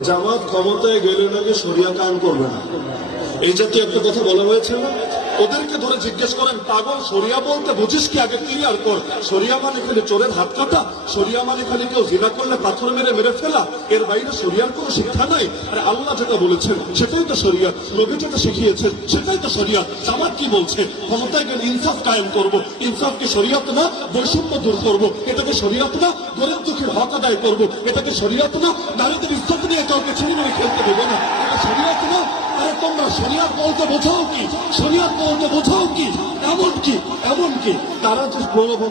জামাত ক্ষমতায় গেলে নাকি শরিয়া কায়েম করবে না, এই জাতীয় একটা কথা বলা হয়েছে না? ওদেরকে ধরে জিজ্ঞেস করেন, পাগল শরিয়া বলতে বুঝিস কি? আগে ক্লিয়ার কর। শরিয়া মানে খালি চোরের হাত কাটা? শরিয়া মানে খালি কেউ জিনা করলে পাথর মেরে মেরে ফেলা? এর বাইরে শরিয়ার কোনো শিক্ষা নাই? আর আল্লাহ যেটা বলেছেন সেটাই তো শরিয়া, নবী যেটা শিখিয়েছেন সেটাই তো শরিয়া। জামাত কি বলছে? ক্ষমতায় গেলে ইনসাফ কায়েম করব। ইনসাফ কি শরিয়ত না? বৈষম্য দূর করব, এটাকে শরিয়ত না? গরিব দুঃখীর হক আদায় করব, এটাকে শরিয়ত না? নারীদের ইজ্জত নিয়ে কাউকে ছিঁড়ে মেরে খেলতে দেবো না, এটা শরিয়ত না? আরে তোমরা শরিয়ত বলতে বোঝাও কি? শরিয়ত বলতে বোঝাও কি? এমনকি তারা যে প্রলোভন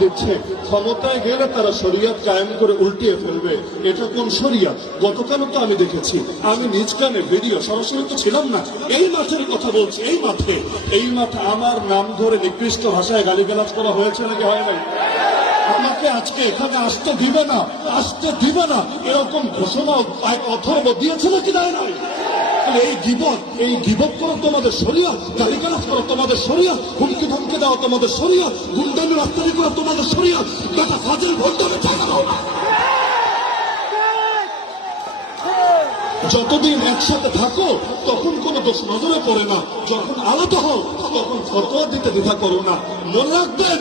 দিচ্ছে ক্ষমতায় গেলে তারা শরিয়ত কায়েম করে উল্টিয়ে ফেলবে। এটা কোন শরিয়ত? গতকালও তো আমি দেখেছি, আমি নিজ কানে ভিডিও, সরাসরি তো ছিলাম না, এই মাঠের কথা বলছি। এই মাঠে আমার নাম ধরে নিকৃষ্ট ভাষায় গালিগালাজ করা হয়েছে নাকি হয় নাই? আমাকে আজকে এখানে আসতে দিবে না এরকম ঘোষণা এক অথর্ব দিয়েছে নাকি দেয় নাই? এই গিবত করো তোমাদের শরিয়ত, গালিগালাজ করো তোমাদের শরিয়ত, হুমকি ধমকি দেওয়া তোমাদের শরিয়ত, গুন্ডামি রাস্তারি করা তোমাদের শরিয়ত। বেটা ফাজিল ভোটদামে ঠেকানো না। যতদিন একসাথে থাকো তখন কোনো দোষ নজরে পড়ে না, যখন আলাদা হও তখন ফতোয়া দিতে দ্বিধা করো না। মনে রাখবেন,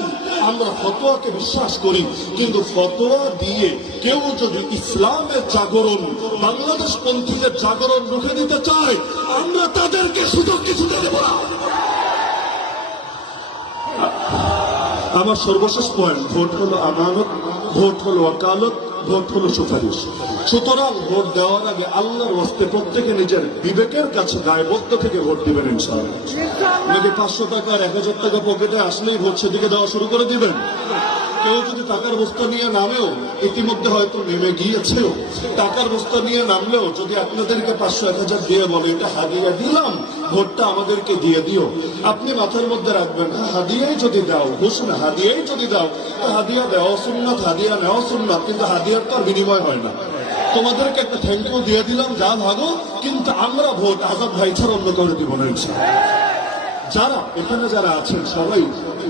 আমরা ফতোয়াকে বিশ্বাস করি, কিন্তু ফতোয়া দিয়ে কেউ যদি ইসলামের জাগরণ, বাংলাদেশ পন্থীদের জাগরণ রুখে দিতে চায়, আমরা তাদেরকে সুযোগ কিছুতে দেব না। আমার সর্বশেষ পয়েন্ট, ভোট হলো আমানত, ভোট হলো ওয়াকালত, ভোট হলো সুপারিশ। সুতরাং ভোট দেওয়ার আগে আল্লাহর ওয়াস্তে প্রত্যেকে নিজের বিবেকের কাছে দায়বদ্ধ থেকে ভোট দিবেন ইনশাআল্লাহ। নাকি 500 টাকা আর 1000 টাকা পকেটে আসলেই ভোট সেদিকে দেওয়া শুরু করে দিবেন? কেউ যদি টাকার বস্তা নিয়ে নামেও, ইতিমধ্যে হয়তো নেমে গিয়েছেও, টাকার বস্তা নিয়ে নামলেও যদি আপনাদেরকে 500-1000 দিয়ে বলে এটা হাদিয়া দিলাম, ভোটটা আমাদেরকে দিয়ে দিও, আপনি মাথার মধ্যে রাখবেন, হাদিয়াই যদি দাও, ঘোষণা হাদিয়াই যদি দাও, তো হাদিয়া দেওয়া সুন্নাত, হাদিয়া নেওয়া সুন্নাত, কিন্তু হাদিয়ার তো আর বিনিময় হয় না। তোমাদেরকে একটা থ্যাংক ইউ দিয়ে দিলাম, যা ভাগো, কিন্তু আমরা ভোট আজাদ ভাই ছাড়া অন্য করে দিব না ইনশাআল্লাহ। যারা আছেন সবাই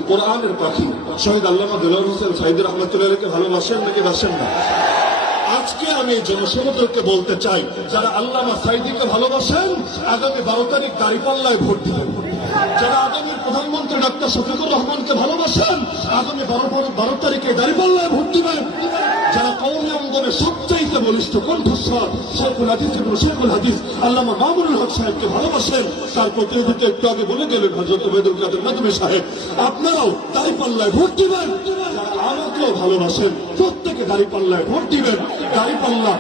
কোরআনের পাখি। শহীদ আল্লামা দেলোয়ার হোসেন সাঈদী রহমতুল্লাহকে ভালোবাসেন নাকি বাসেন না? আজকে আমি জনসমুদ্রকে বলতে চাই, যারা আল্লামা সাঈদীকে ভালোবাসেন, আগামী 12 তারিখ দাঁড়িপাল্লায় ভোট দিবেন। যারা আগামীর প্রধানমন্ত্রী ডক্টর শফিকুর রহমানকে ভালোবাসেন, আগামী 12 তারিখে দাঁড়িপাল্লায় ভোট দিবেন। যারা কওমি অঙ্গনে সবচাইতে বলিষ্ঠ কণ্ঠস্বর শেখুল হাদিস আল্লামা মামুনুল হক সাহেবকে ভালোবাসেন, তার প্রতিনিধিত্ব একটু আগে বলে গেলেন হযরত ওবায়দুল কাদের নদভী সাহেব, আপনারাও দাঁড়িপাল্লায় ভোট দিবেন। যারা আমাকেও ভালোবাসেন প্রত্যেকে দাঁড়িপাল্লায় ভোট দিবেন। দাঁড়িপাল্লা